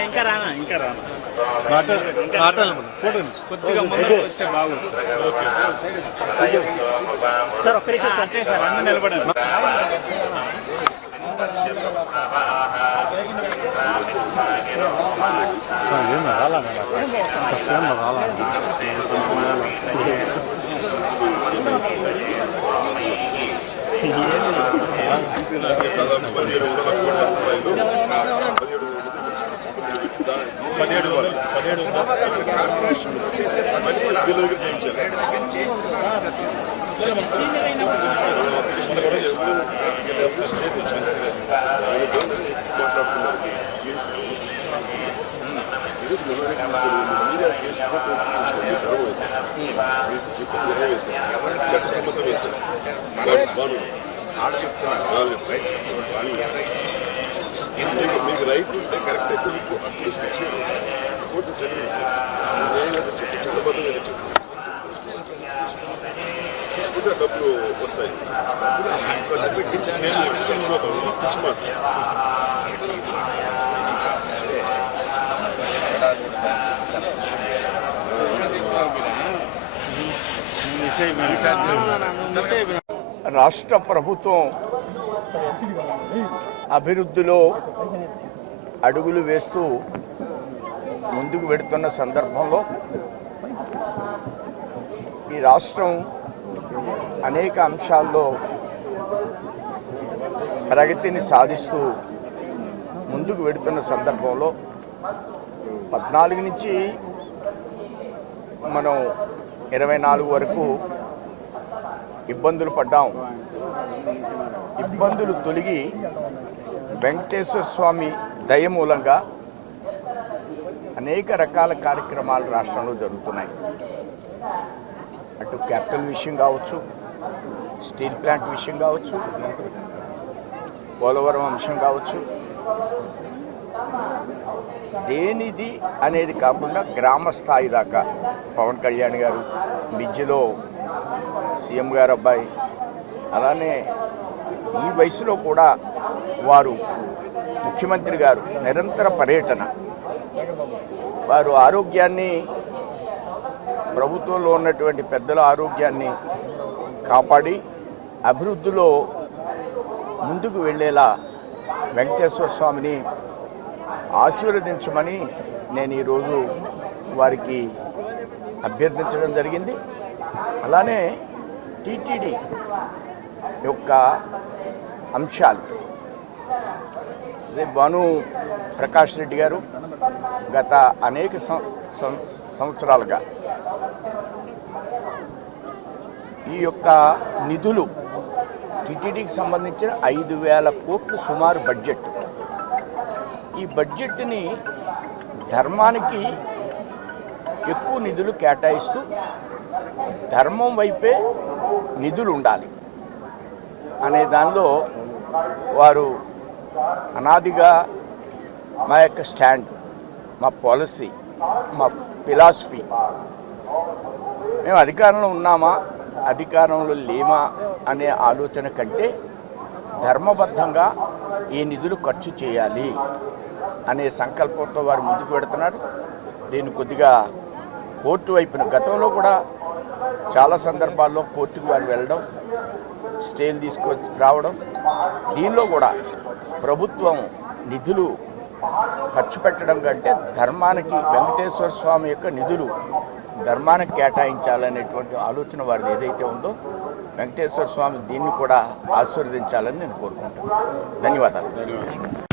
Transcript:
ఇంకా రానా ఇంకా సార్ ఒక్క నిమిషం సార్. నిలబడారు పదిహేడు పదిహేడు చెప్పింది నెరవేరుతుంది చట్టసమ్మతం వేసాం బాను ఆడ చెప్తున్నారు మీకు మీకు రైట్ ఉంటే కరెక్ట్ అయితే మీకు ఆ కేసు ఇచ్చారు కోర్టు చదివేసారు న్యాయంగా చెప్పి చట్టబద్ధంగా చెప్పి తీసుకుంటే డబ్బులు వస్తాయి ఖర్చు పెట్టించి పిచ్చి మాట రాష్ట్ర ప్రభుత్వం అభివృద్ధిలో అడుగులు వేస్తూ ముందుకు వెడుతున్న సందర్భంలో ఈ రాష్ట్రం అనేక అంశాల్లో ప్రగతిని సాధిస్తూ ముందుకు వెడుతున్న సందర్భంలో పద్నాలుగు నుంచి మనం ఇరవై నాలుగు వరకు ఇబ్బందులు పడ్డాం. ఇబ్బందులు తొలగి వెంకటేశ్వర స్వామి దయ మూలంగా అనేక రకాల కార్యక్రమాలు రాష్ట్రంలో జరుగుతున్నాయి. అటు క్యాపిటల్ విషయం కావచ్చు స్టీల్ ప్లాంట్ విషయం కావచ్చు పోలవరం అంశం కావచ్చు. దేనిది అనేది కాకుండా గ్రామ స్థాయి దాకా. పవన్ కళ్యాణ్ గారు మిజ్జిలో సీఎం గారు అబ్బాయి. అలానే ఈ వయసులో కూడా వారు ముఖ్యమంత్రి గారు నిరంతర పర్యటన. వారు ఆరోగ్యాన్ని ప్రభుత్వంలో ఉన్నటువంటి పెద్దల ఆరోగ్యాన్ని కాపాడి అభివృద్ధిలో ముందుకు వెళ్ళేలా వెంకటేశ్వర స్వామిని ఆశీర్వదించమని నేను ఈరోజు వారికి అభ్యర్థించడం జరిగింది. అలానే టీటీడీ యొక్క అంశాలు. భాను ప్రకాష్ రెడ్డి గారు గత అనేక సం- సం- సంవత్సరాలుగా ఈ యొక్క నిధులు టీటీడీకి సంబంధించిన ఐదు వేల కోట్లు సుమారు బడ్జెట్. ఈ బడ్జెట్ని ధర్మానికి ఎక్కువ నిధులు కేటాయిస్తూ ధర్మం వైపే నిధులు ఉండాలి. అనే దానిలో వారు అనాదిగా మా యొక్క స్టాండ్ మా పాలసీ మా ఫిలాసఫీ. మేము అధికారంలో ఉన్నామా అధికారంలో లేమా అనే ఆలోచన కంటే ధర్మబద్ధంగా ఈ నిధులు ఖర్చు చేయాలి అనే సంకల్పంతో వారు ముందుకు పెడుతున్నారు దీన్ని కొద్దిగా కోర్టు వైపున గతంలో కూడా చాలా సందర్భాల్లో కోర్టుకు వారు వెళ్ళడం స్టేలు తీసుకొచ్చి రావడం. దీనిలో కూడా ప్రభుత్వం నిధులు ఖర్చు పెట్టడం కంటే ధర్మానికి వెంకటేశ్వర స్వామి యొక్క నిధులు ధర్మానికి కేటాయించాలనేటువంటి ఆలోచన వారిది ఏదైతే ఉందో వెంకటేశ్వర స్వామి దీన్ని కూడా ఆశీర్వదించాలని నేను కోరుకుంటున్నాను. ధన్యవాదాలు.